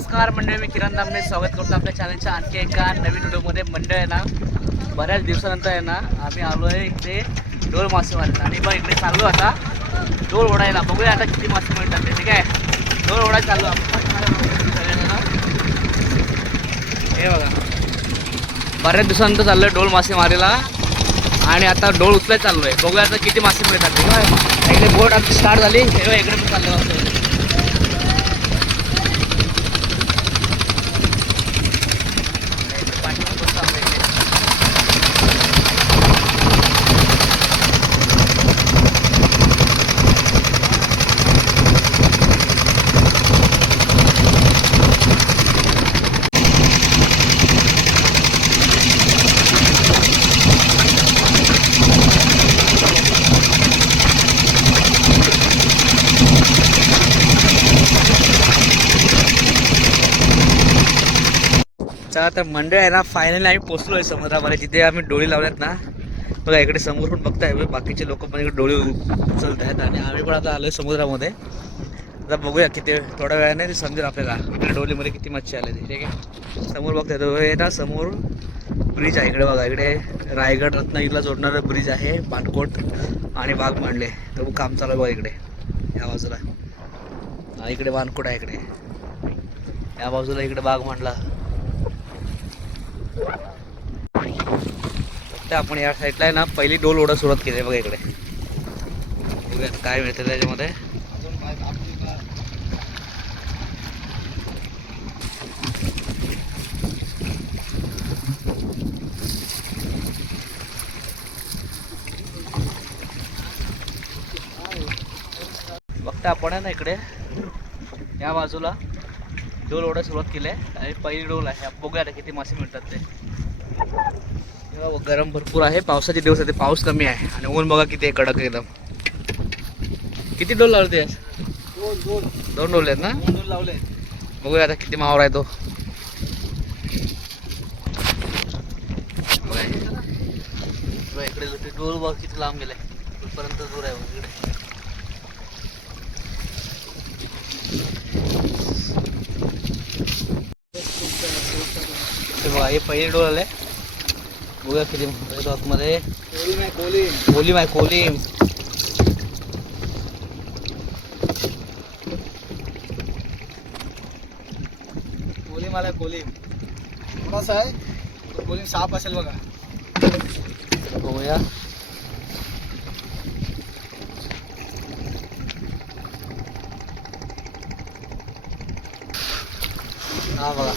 नमस्कार मंडळी, मी किरण दामने स्वागत करतो आपल्या चॅनलच्या आणखी एका नवीन व्हिडिओमध्ये. मंडळ आहे ना, बऱ्याच दिवसानंतर आहे ना आम्ही आलो आहे इथे डोल मासे मारायला. आणि बघ इकडे चाललो आता डोल ओढायला. बघूया आता किती मासे मिळतात ते. ठीक आहे, डोल ओढायला चाललो आपण. हे बघा, बऱ्याच दिवसानंतर चाललो आहे डोल मासे मारायला आणि आता डोल उचलायला चाललो आहे. बघूया आता किती मासे मिळतात ते. इकडे बोट आता स्टार्ट झाली. हे इकडे पण चाललं असं. तर मंडळ आहे ना, फायनली आम्ही पोचलो आहे समुद्रामध्ये, जिथे आम्ही डोळी लावल्यात ना. बघा इकडे समोर पण बघताय, बाकीचे लोक पण इकडे डोळी उचलत आहेत आणि आम्ही पण आता आलोय समुद्रामध्ये. आता बघूया किती थोड्या वेळाने ते समजेल आपल्याला आपल्या डोलीमध्ये किती मच्छी आले ती. ठीक आहे, समोर बघताय तो हे ना, समोर ब्रिज आहे. इकडे बघा, इकडे रायगड रत्नागिरीला जोडणारं ब्रिज आहे, बाणकोट आणि बागमांडले. तर काम चालू आहे बघा इकडे या बाजूला. इकडे बाणकोट आहे, इकडे या बाजूला इकडे बागमांडला. आपण या साईडला आहे ना पहिली डोल ओढा सुरुवात केली आहे बघा. इकडे बघूया काय मिळतं त्याच्यामध्ये. बघता आपण आहे ना, इकडे या बाजूला डोल ओढा सुरुवात केली आहे आणि पहिली डोल आहे. बघूया आता किती मासे मिळतात ते. गरम भरपूर आहे, पावसाचे दिवस आहे, पाऊस कमी आहे आणि ऊन बघा किती कडक एकदम. किती डोल लावले ते? दोन डोल आहेत ना. दोन लावले. बघूया आता किती मावर आहे तो. इकडे डोल बघ किती लांब गेलाय, कुठपर्यंत दूर आहे इकडे. बघा हे पहिली डोल आले. बघूया किती आतमध्ये. कोलीम आहे, कोलीम. कोलीम आलाय, कोलीम. कोणाचा आहे तो? कोलीम साप असेल बघा. बघूया. हा बघा,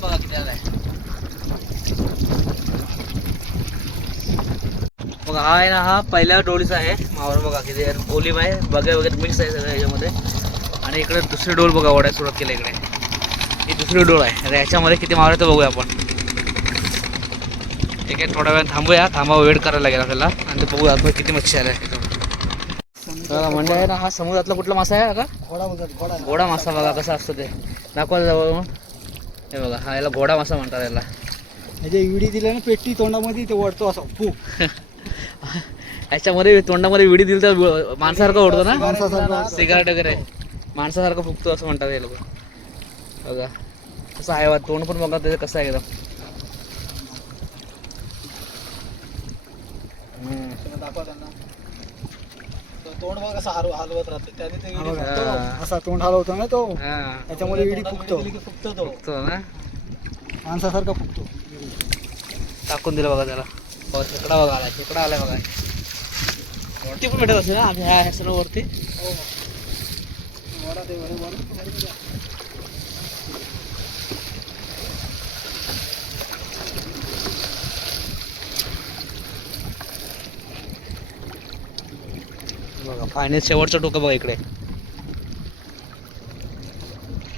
बघा किती आलाय. बघा हा आहे ना, हा पहिल्या डोळीचा आहे मावर. बघा किती कोलीम आहे, बघा वगैरे मिक्स आहे सगळं याच्यामध्ये. आणि इकडे दुसरी डोल बघा ओढायला सुरुवात केली. इकडे ही दुसरी डोळ आहे. आता याच्यामध्ये किती मावर आहे तो बघूया आपण. ठीक आहे, थोड्या वेळ थांबा, वेट करायला लागेल आपल्याला आणि ते बघूया आपण किती मच्छी आल्या. म्हणजे आहे ना, हा समुद्रातला कुठला मासा आहे का? घोडा मासा. बघा कसा असतो ते, दाखवा जवळ. हे बघा, हा याला घोडा मासा म्हणतात. याला म्हणजे विडी दिल्या ना पेटी तोंडामध्ये, ते वळतो असं फूक. याच्यामध्ये तोंडामध्ये विडी दिली तर माणसासारखं ओढतो ना, माणसासारखं. सिगारेट वगैरे माणसासारखं फुकतो असं म्हणतात हे लोक. बघा कसं आहे, तोंड पण बघा त्याचं कसं आहे एकदम. दाखवा त्यांना तोंड बघा कसं हलवत राहते, त्याने ते असा तोंड हलवतो ना तो, त्याच्यामध्ये विडी फुकतो तो ना, माणसासारखा फुकतो. टाकून दिलं बघा त्याला. खेकडा बघा आला, खेकडा आलाय बघा. वरती पण भेटत असेल ना ह्या सर्व वरती. बघा फायनल शेवटचं टोकं बघा इकडे.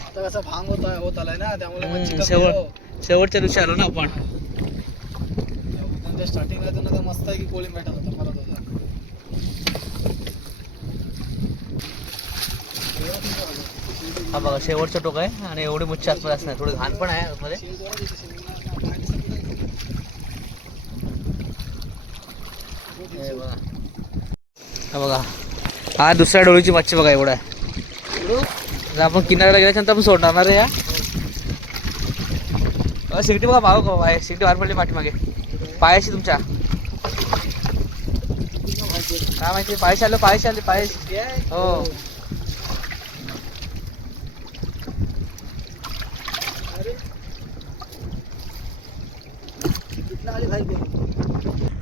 आता कसं भांग होत आलाय ना, त्यामुळे शेवटच्या दिवशी आलो ना आपण. स्टार्टिंगला तर मस्त आहे की कोळी भेटत होता परत होता. हा बघा शेवटचं टोक आहे आणि एवढी मच्छी आतमध्ये असणार, थोडी घाण पण आहे आतमध्ये. हे बघा, हा बघा, हा दुसऱ्या डोळीची मच्छी बघा एवढा आहे. जर आपण किनाऱ्याला गेल्याच्यानंतर आपण सोडणार आहे या. सिगटी बघा भाव का आहे, सिगटी बाहेर पडली पाठीमागे पायाशी तुमच्या. काय माहिती पायशी आलं, पायशी आली, पायशी. हो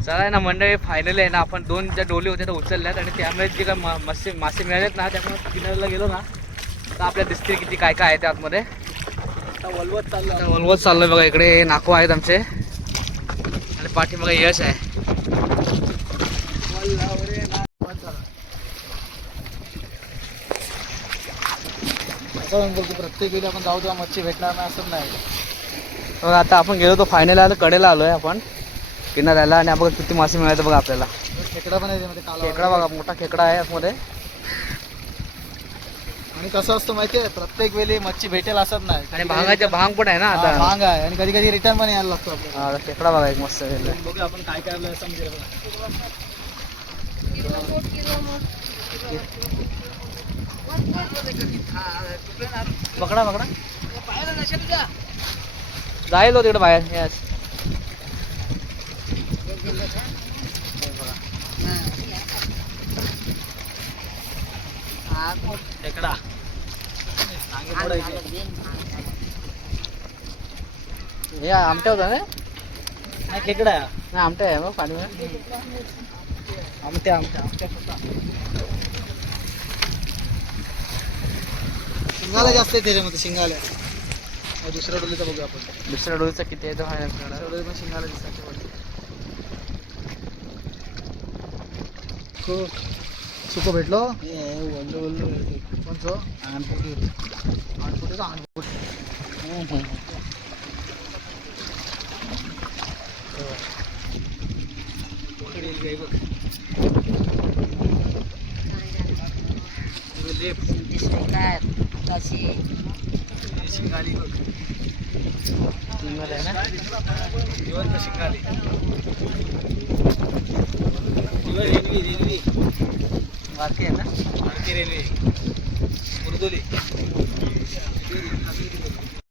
चला ना मंडळी, फायनली आहे ना आपण 2 ज्या डोली होत्या त्या उचलल्यात आणि त्यामुळे जे काय मासे मिळालेत ना त्यामुळे किनाऱ्याला गेलो ना तर आपल्याला दिसते किती काय काय आहे त्या आतमध्ये. वलवत चाललोय बघा. इकडे नाको आहेत आमचे आणि पाठीमागे यश आहे. असं बोलतो प्रत्येक वेळी आपण जाऊ तेव्हा मच्छी भेटणार नाही असं नाही. बघा आता आपण गेलो तो फायनल आलो, कडेला आलोय आपण किनाऱ्याला आणि आपण किती मासे मिळाले बघा आपल्याला. खेकडा पण आहे त्यामध्ये, खेकडा बघा, मोठा खेकडा आहे आतमध्ये. आणि कसं असतं माहितीये, प्रत्येक वेळी मच्छी भेटेल असत नाही. आणि भांग पण आहे ना आता. भांग आहे आणि कधी कधी रिटर्न पण यायला लागतो आपल्याला. खेकडा बघा एक मस्त. बघूया आपण काय काय आपल्याला समजेल. पकडा पकडा जाईल हो तिकडे बाहेर. यस खेकडा हे आमट्या होता ना. नाही खेकडा आहे. नाही आमट्या आहे मग पाणी. आमट्या शिंगाला जास्त आहे त्याच्यामध्ये, शिंगाला. दुसऱ्या डोलीचा बघूया आपण. दुसऱ्या डोळीचा किती आहे तो दुसऱ्या डोली पण शिंगाला दिसतात. सुको भेटलो कोणचं आनपुटी. शिंगाली बघ, शिंगाली. रेल्वे बाकी आहे ना. रेल्वे मुरदोली.